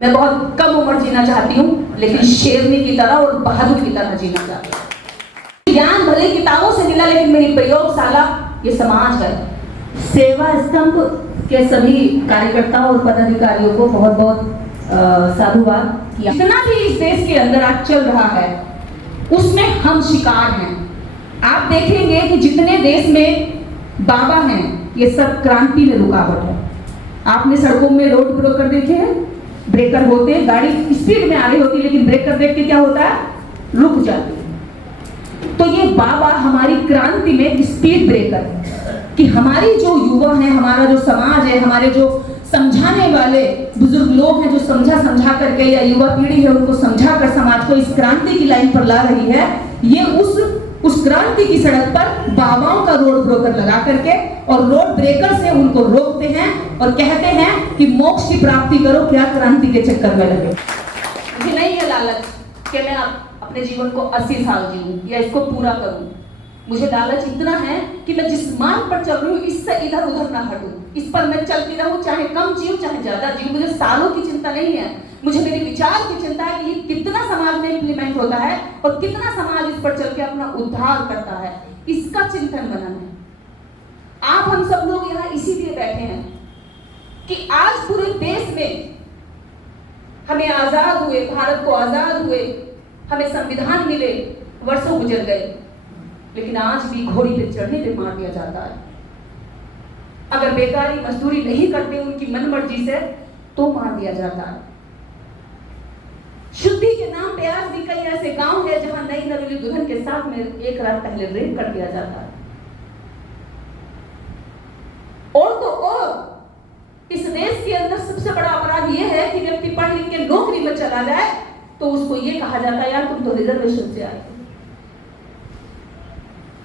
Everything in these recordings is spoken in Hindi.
मैं बहुत कम उम्र जीना चाहती हूँ, लेकिन शेरनी की तरह और बहादुर की तरह जीना चाहती हूँ। ज्ञान भले किताबों से मिला, लेकिन मेरी प्रयोगशाला ये समाज है। सेवा स्तंभ के सभी कार्यकर्ताओं और पदाधिकारियों को बहुत बहुत साधुवाद किया। जितना भी इस देश के अंदर आज चल रहा है उसमें हम शिकार हैं। आप देखेंगे कि जितने देश में बाबा हैं ये सब क्रांति में रुकावट है। आपने सड़कों में रोड ब्रेकर देखे हैं, ब्रेकर होते हैं, गाड़ी स्पीड में आ रही होती है, लेकिन ब्रेकर देख के क्या होता है, रुक जाती है। तो ये बाबा हमारी क्रांति में स्पीड ब्रेकर है कि हमारी जो युवा है, हमारा जो समाज है, हमारे जो समझाने वाले बुजुर्ग लोग हैं जो समझा करके, या युवा पीढ़ी है उनको समझा कर समाज को इस क्रांति की लाइन पर ला रही है। ये उस क्रांति की सड़क पर बाबाओं का रोड ब्रेकर लगा करके और रोड ब्रेकर से उनको रोकते हैं और कहते हैं कि मोक्ष की प्राप्ति करो, क्या क्रांति के चक्कर में लगे। मुझे नहीं है लालच कि मैं अपने जीवन को 80 साल जीऊं या इसको पूरा करूं। मुझे लालच इतना है कि मैं जिस मार्ग पर चल रही हूँ इससे इधर उधर ना हटूं, इस पर मैं चलती रहूं, चाहे कम जीऊं चाहे ज्यादा जीऊं। मुझे सालों की चिंता नहीं है, मुझे मेरे विचार की चिंता है कि ये कितना समाज में इंप्लीमेंट होता है और कितना समाज इस पर चल के अपना उद्धार करता है, इसका चिंतन बनन है। आप हम सब लोग यहाँ इसीलिए बैठे हैं कि आज पूरे देश में हमें आजाद हुए, भारत को आजाद हुए, हमें संविधान मिले, वर्षों गुजर गए, लेकिन आज भी घोड़ी पे चढ़ने पे मार दिया जाता है। अगर बेकारी मजदूरी नहीं करते उनकी मनमर्जी से तो मार दिया जाता है। शुद्धि के नाम पे आज भी कई ऐसे गांव है जहां नई नवेली दुल्हन के साथ में एक रात पहले रेप कर दिया जाता है। और तो और इस देश के अंदर सबसे बड़ा अपराध यह है कि व्यक्ति पढ़ लिख के नौकरी में चला जाए तो उसको यह कहा जाता है यार तुम तो रिजर्वेशन से आए।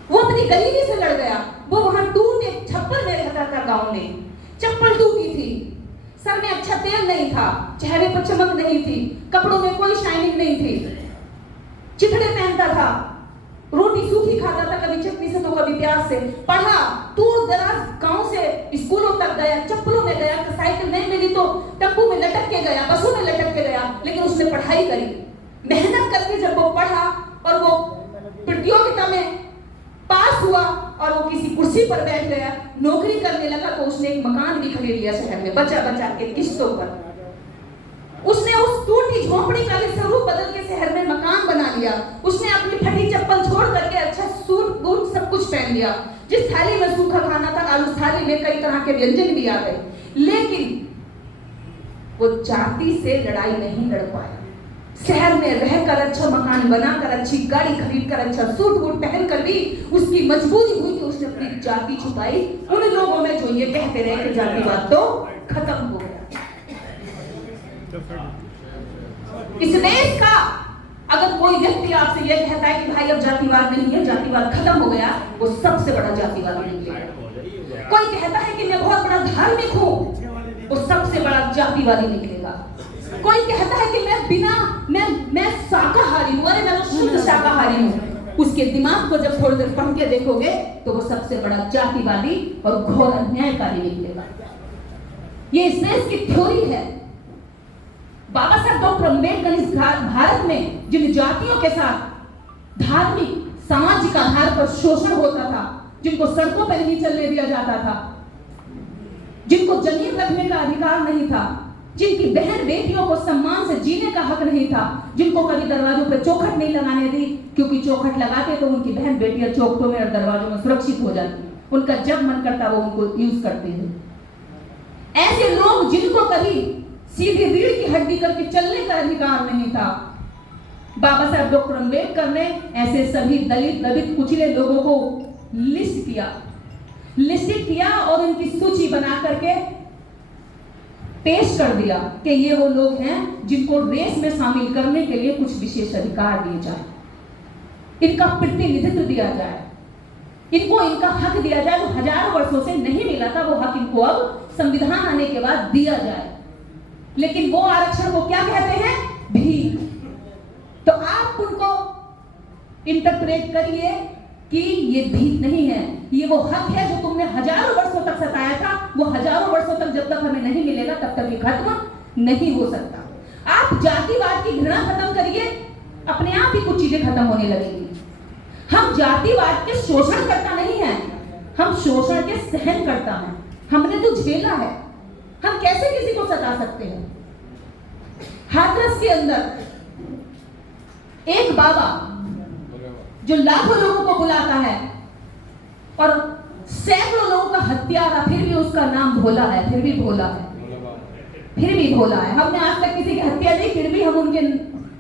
वो अपनी गरीबी से लड़ गया, वो वहां टूटे छप्पर में रहता था, गांव में चप्पल टूटी थी, सर में अच्छा तेल नहीं था, चेहरे पर चमक नहीं थी, कपड़ों में कोई शाइनिंग नहीं थी, चिथड़े पहनता था, रोटी सूखी खाता था, कभी चटनी से तो कभी प्याज से। पढ़ा, दूर दराज गांव से स्कूलों तक गया, चप्पलों में गया, साइकिल नहीं मिली तो टप्पू में लटक के गया, बसों में लटक के गया, लेकिन उसने पढ़ाई करी, मेहनत करके जब वो पढ़ा और वो प्रतियोगिता में पास हुआ और वो किसी कुर्सी पर बैठ गया, नौकरी करने लगा, तो उसने एक मकान भी खरीद लिया शहर में, बचा के किस्तों पर। उसने उस टूटी झोपड़ी का स्वरूप बदल के शहर में मकान बना लिया। उसने अपनी फटी चप्पल छोड़ करके अच्छा सूट बूट सब कुछ पहन लिया। जिस थाली में सूखा खाना था आज उस थाली में कई तरह के व्यंजन भी आ गए, लेकिन वो जाति से लड़ाई नहीं लड़ पाया। शहर में रहकर अच्छा मकान बनाकर, अच्छी गाड़ी खरीद कर, अच्छा सूट बूट पहन कर भी उसकी मजबूरी हुई कि उसने अपनी जाति छुपाई उन लोगों में जो ये कहते रहे कि जातिवाद तो खत्म हो गया। इस देश का अगर कोई व्यक्ति आपसे यह कहता है कि भाई अब जातिवाद नहीं है, जातिवाद खत्म हो गया, वो सबसे बड़ा जातिवाद निकलेगा। कोई कहता है कि मैं बहुत बड़ा धार्मिक हूं, वो सबसे बड़ा जातिवादी निकलेगा। कोई कहता है कि मैं शाकाहारी हूं, अरे मैं तो शुद्ध शाकाहारी हूं, उसके दिमाग को जब थोड़ी देर पढ़ के देखोगे तो वो सबसे बड़ा जातिवादी और घोर अन्यायकारी निकलेगा। ये इस देश की थ्योरी है। बाबा साहब डॉक्टर अम्बेडकर इस भारत में जिन जातियों के साथ धार्मिक सामाजिक आधार पर शोषण होता था, जिनको सड़कों पर नहीं चलने दिया जाता था, जिनको जमीन रखने का अधिकार नहीं था, जिनकी बहन बेटियों को सम्मान से जीने का हक नहीं था, जिनको कभी दरवाजों पर चौखट नहीं लगाने दी, क्योंकि चौखट लगाते तो उनकी बहन बेटियां चौखटों में और दरवाजों में सुरक्षित हो जाती, उनका जब मन करता वो उनको यूज करते थे। ऐसे लोग जिनको कभी सीधी रीढ़ की हड्डी करके चलने का अधिकार नहीं था, बाबा साहब डॉक्टर अम्बेडकर ने ऐसे सभी दलित दलित कुचले लोगों को लिस्ट किया और उनकी सूची बना करके पेश कर दिया कि ये वो लोग हैं जिनको रेस में शामिल करने के लिए कुछ विशेष अधिकार दिए जाए, इनका प्रतिनिधित्व दिया जाए, इनको इनका हक दिया जाए जो हजारों वर्षों से नहीं मिला था, वो हक इनको अब संविधान आने के बाद दिया जाए। लेकिन वो आरक्षण को क्या कहते हैं, भीख। तो आप उनको इंटरप्रेट करिए कि ये भीख नहीं है, ये वो हक है जो तुमने हजारों वर्षों तक सताया था, वो हजारों वर्षों तक जब तक हमें नहीं मिलेगा तब तक ये खत्म नहीं हो सकता। आप जातिवाद की घृणा खत्म करिए, अपने आप ही कुछ चीजें खत्म होने लगेंगी। हम जातिवाद के शोषण करता नहीं है, हम शोषण के सहन करता है। हमने तो झेला है, हम कैसे किसी को सता सकते हैं। हाथरस के अंदर एक बाबा जो लाखों लोगों को बुलाता है और सैकड़ों लोगों का हत्यारा, फिर भी उसका नाम भोला है, फिर भी भोला है, फिर भी भोला है। हमने आज तक किसी की हत्या नहीं, फिर भी हम उनके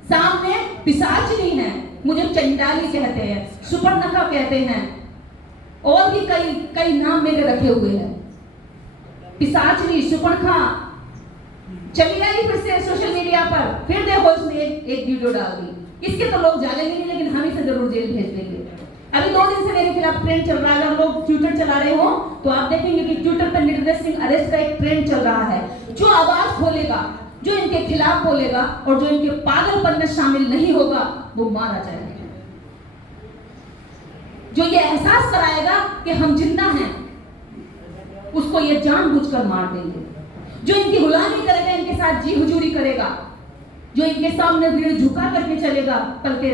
सामने पिशाचनी है, मुझे चंडाली कहते हैं, सुपर्णखा कहते हैं, और भी कई कई नाम मेरे रखे हुए हैं। पिशाचनी, सुपर्णखा चली आई फिर से सोशल मीडिया पर, फिर देखो उसने एक वीडियो डाल दी। इसके तो लोग जानेंगे नहीं, लेकिन हम इसे जरूर जेल भेज देंगे। अभी 2 दिन से मेरे खिलाफ ट्रेंड चल रहा है, अगर लोग ट्विटर चला रहे हो तो आप देखेंगे कि ट्विटर पर निर्दोष सिंह अरेस्ट का एक ट्रेंड चल रहा है। जो आवाज खोलेगा, जो इनके खिलाफ बोलेगा और जो इनके पागलपन में शामिल नहीं होगा, वो मारा जाएगा। जो ये एहसास कराएगा कि हम जिंदा हैं, उसको ये जानबूझकर मार देंगे। जो इनकी गुलामी करेगा, इनके साथ जी हुजूरी करेगा, जो इनके सामने रीढ़ झुका करके चलेगा, पल के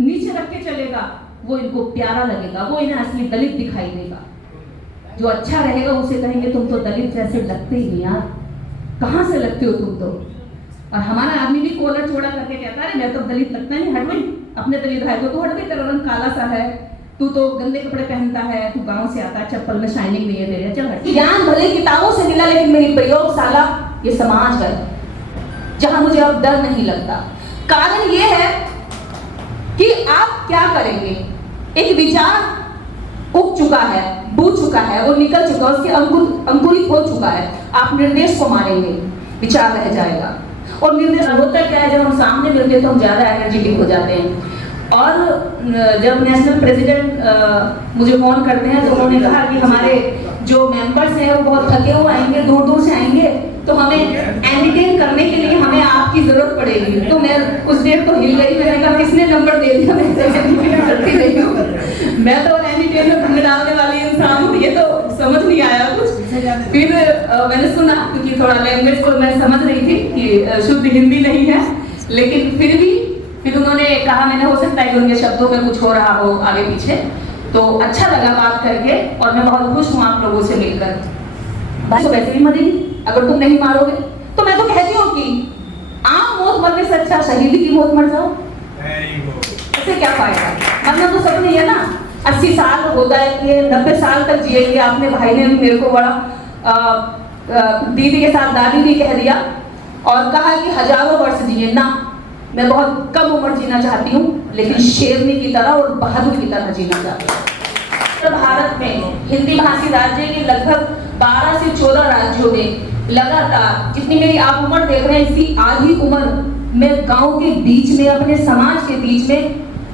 नीचे रख के चलेगा, वो इनको प्यारा लगेगा, वो इन्हें असली दलित दिखाई देगा। जो अच्छा रहेगा उसे कहेंगे तुम तो दलित जैसे लगते ही नहीं यार, कहां से लगते हो तुम तो। और हमारा आदमी भी कोलर छोड़ा करके कहता है मैं तो दलित लगता नहीं, हट भाई अपने दलित भाई को, तो हट भाई, तेरा रंग काला सा है, तू तो गंदे कपड़े पहनता है, तू गांव से आता है, चप्पल में शाइनिंग नहीं है तेरे, चल हट। ज्ञान भले किताबों से मिला, लेकिन मेरी प्रयोगशाला ये समाज है जहां मुझे अब डर नहीं लगता। कारण ये है कि आप क्या करेंगे। एक विचार उग चुका है, बूझ चुका है, वो निकल चुका है, उसके अंकुरित हो चुका है। आप निर्देश को मारेंगे, विचार रह जाएगा। और निर्देश होता क्या है, जब हम सामने मिलते हैं तो हम ज्यादा एनर्जेटिक हो जाते हैं। और जब नेशनल प्रेसिडेंट मुझे फोन करते हैं तो उन्होंने कहा कि हमारे जो मेंबर्स हैं वो बहुत थके हुए आएंगे, दूर दूर से आएंगे, तो हमें एंटरटेन करने के लिए हमें आपकी जरूरत पड़ेगी। तो मैं उस डेट तो हिल गई, मैंने कहा किसने नंबर दे दिया, मैं करती रही हूँ, मैं तो एंटरटेन में ढूंढ डालने वाली इंसान हूँ, ये तो समझ नहीं आया कुछ। फिर मैंने सुना, क्योंकि थोड़ा लैंग्वेज को मैं समझ रही थी कि शुद्ध हिंदी नहीं है, लेकिन फिर उन्होंने कहा, मैंने हो सकता है कि उनके शब्दों में कुछ हो रहा हो आगे पीछे, तो अच्छा लगा बात करके और मैं बहुत खुश हूँ आप लोगों से मिलकर। बस तो वैसे भी मरेगी अगर तुम नहीं मारोगे, तो मैं तो कहती हूँ कि आम मौत मरने से अच्छा शहीदी की मौत मर जाओ, इससे क्या फायदा। मरना तो सब नहीं है ना, 80 साल होता है कि 90 साल तक जिएंगे। आपने भाई ने मेरे को बड़ा दीदी के साथ दादी भी कह दिया और कहा कि हजारों वर्ष जिए ना, मैं बहुत कम उम्र जीना चाहती हूँ, लेकिन शेरनी की तरह और बहादुर की तरह जीना चाहती हूँ। भारत में हिंदी भाषी राज्य के लगभग 12 से 14 राज्यों में लगातार, जितनी मेरी आप उम्र देख रहे हैं, इसी आधी उम्र मैं गांव के बीच में, अपने समाज के बीच में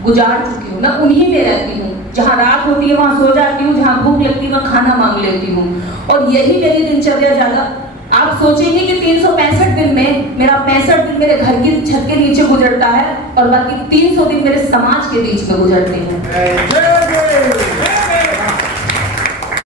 गुजार चुकी हूँ। मैं उन्हीं में रहती हूँ, जहाँ रात होती है वहाँ सो जाती हूँ, जहाँ भूख लगती है वहाँ खाना मांग लेती हूँ, और यही मेरी दिनचर्या। ज्यादा आप सोचेंगे कि 365 दिन में मेरा 65 दिन मेरे घर की छत के नीचे गुजरता है और बाकी 300 दिन मेरे समाज के बीच में गुजरते हैं।